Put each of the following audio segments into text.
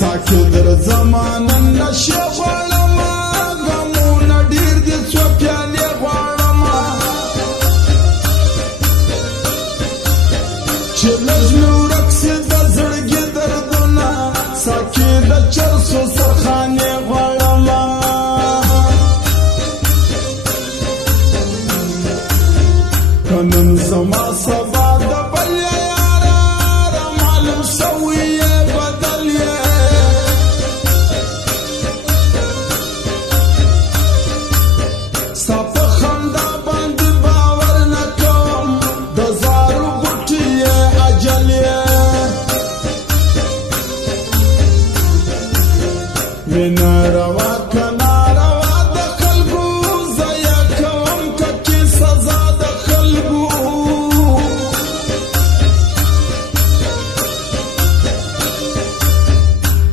ساکي در زمانن نشه غواړم غمونه ډېر دي څو پیالې غواړم چې لږ مې ورک سي د زړګي دردونه ساکي د چرسو سرخانې غواړم که نن زما سبا د بل یاره معلوم سوی یې بدل یې ستا په خندا باندې باور نه کوم د زارو بوټي یې اجل یې مینه روا که ناروا د خلکو زه یې کوم که کې سزا د خلکو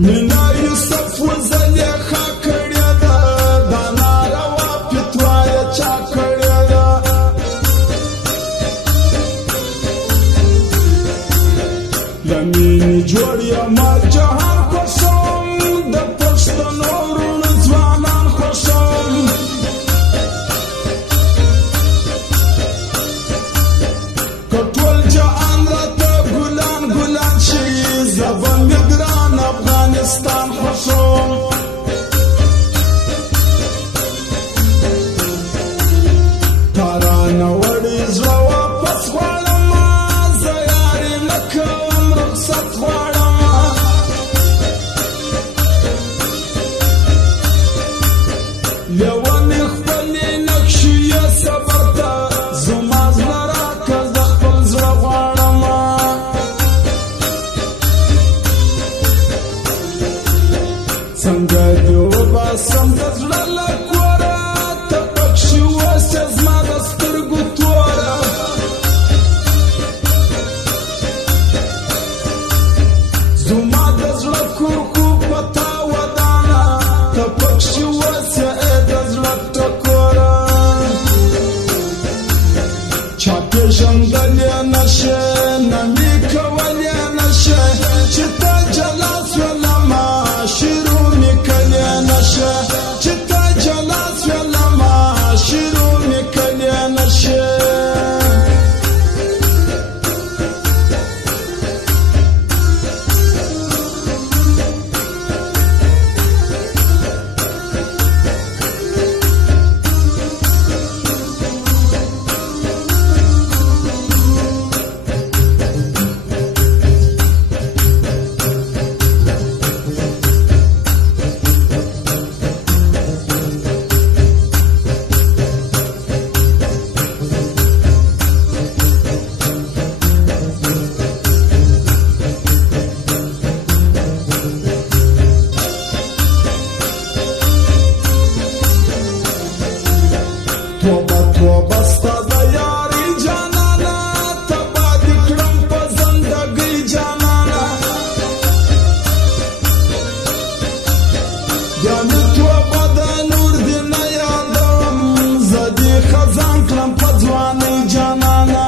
مینه یوسف وزلیخا کړې ده دا ناروا فتوا یې چا کړې ده له مینې جوړ یم جهان خوښوم د پښتنو وروڼو ځوانان خوښوم که ټول جهان راته ګلان ګلان شي زه به مې ګران افغانستان خوښوم تا رانه وړې زړه واپس غواړم زه یارې نه کوم رخصت غواړم لیونې خپلې نقشې یې صبر ته زما زړه راکړه زه خپل زړه غواړم څنګه دې وباسم د زړه له کوره ته پکښې اوسې زما د سترګو توره زما د زړه کورکو په تا ودانه ته پکښې اوسې د زړه ټکوره چا پېژندلې نه شې نه مې کولې نه شې چې ته جلا سولما شروع مې کړې نه شې چې ته جلا سولما شروع مې کړې نه شې توبه توبه ستا د یارۍ جانانه تباه دې کړم په زندګۍ جانانه بیا مې توبه د نور دې نه یادوم زه دې خزان کړم په ځوانۍ جانانه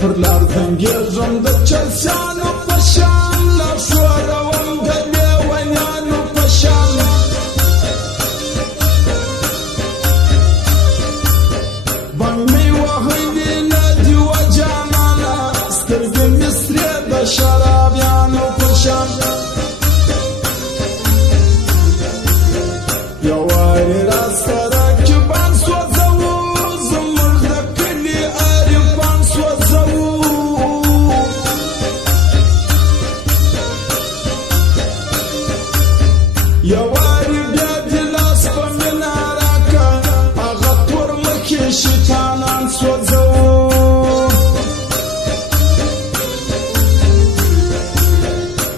پر لار زنګېږم د چرسیانو په شان لا ښوروم د لیونیانو په شان بنګ مې وهلي نه دي و جانانه سترګې مې سرې د شرابیانو په شان یو وارې راسره کبان سوځوو زموږ د کلي عارفان سوځوو یو وارې بیا دې لاس په مینه راکړه هغه تور مخې شیطانان سوځوو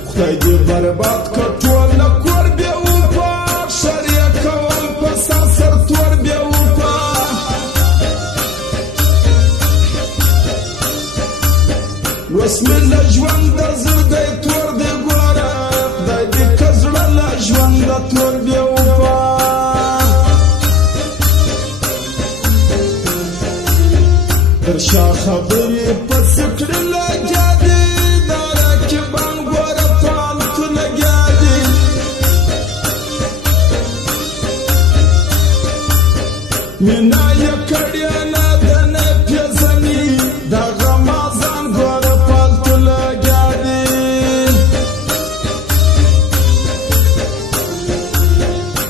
خدای دې برباد کړ ټول کور بې وفا شر یې کوم په سر سر تور بې وفا اوس مې له ژونده زړګی تور دی ګوره خدای دې که زړه له ژونده تور بې وفا د نادرشاه خبرې پس کړې لګیا دي دا رقیبان ګوره فالتو لګیا دي مینا یې کړې نه ده نه پېژني دا غمازان ګوره فالتو لګیا دي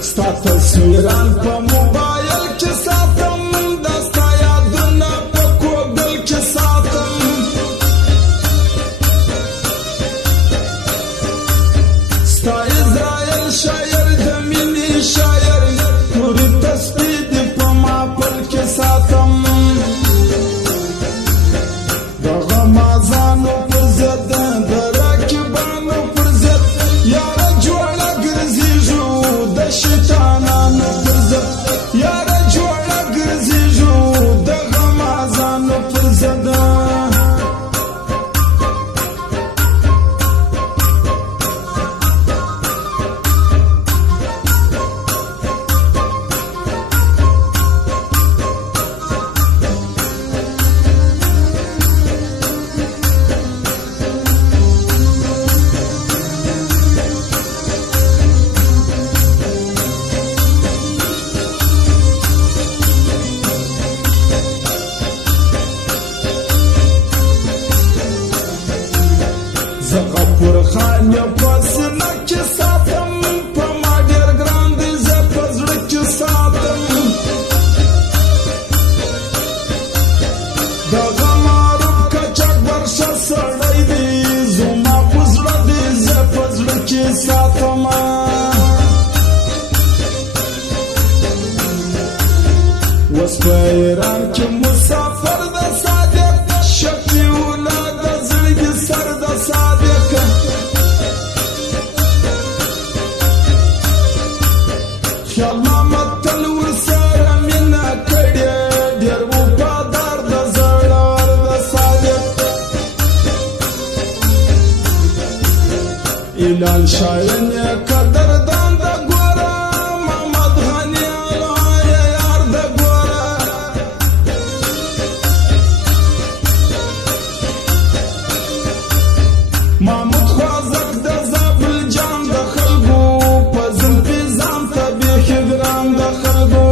ستا تصویران په موبایل کې ساتم دا ستا یادونه په کوګل کې ساتم ستا اسرائیل شاعر د مینې شاعر نورې تسبیح دې په محفل کې ساتم د غمازانو پر ضد د راکبانو پر ضد یاره جوړه ګرځېږو د شیطانانو پر ضد یاره جوړه ګرځېږو د غمازانو پر ضد زه غفور خان یم په سینه کې ساتم په ما ډېر ګران دی زه په زړه کې ساتم د غمارو کچک ورشه سړی دی زما په زړه دی زه په زړه کې ساتم اوس په ایران کې مسافر د صادق شفیعونه د زړګي سر د صادق خیال محمد تل ورسره مینه کړې ډېر وفادار د زړور د صادق اعلان شاین یې قدردان د ګوره محمد غني الله یې یار د ګوره محمود خوازک د زابل جان د خلکو په زلفې ځان ته بیخي ګران د خلکو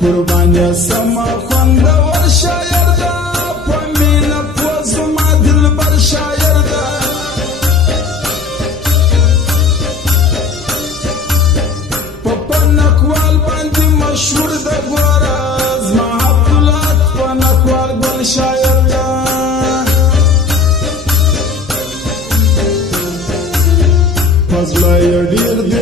قربان یې سمه خوندور شاعر ده په مینه پوه زما دلبر شاعر ده په پنکوال باندې مشهور ده ګوره زما عبدالله پنکوال ګل شاعر ده په زړه یې ډېر دی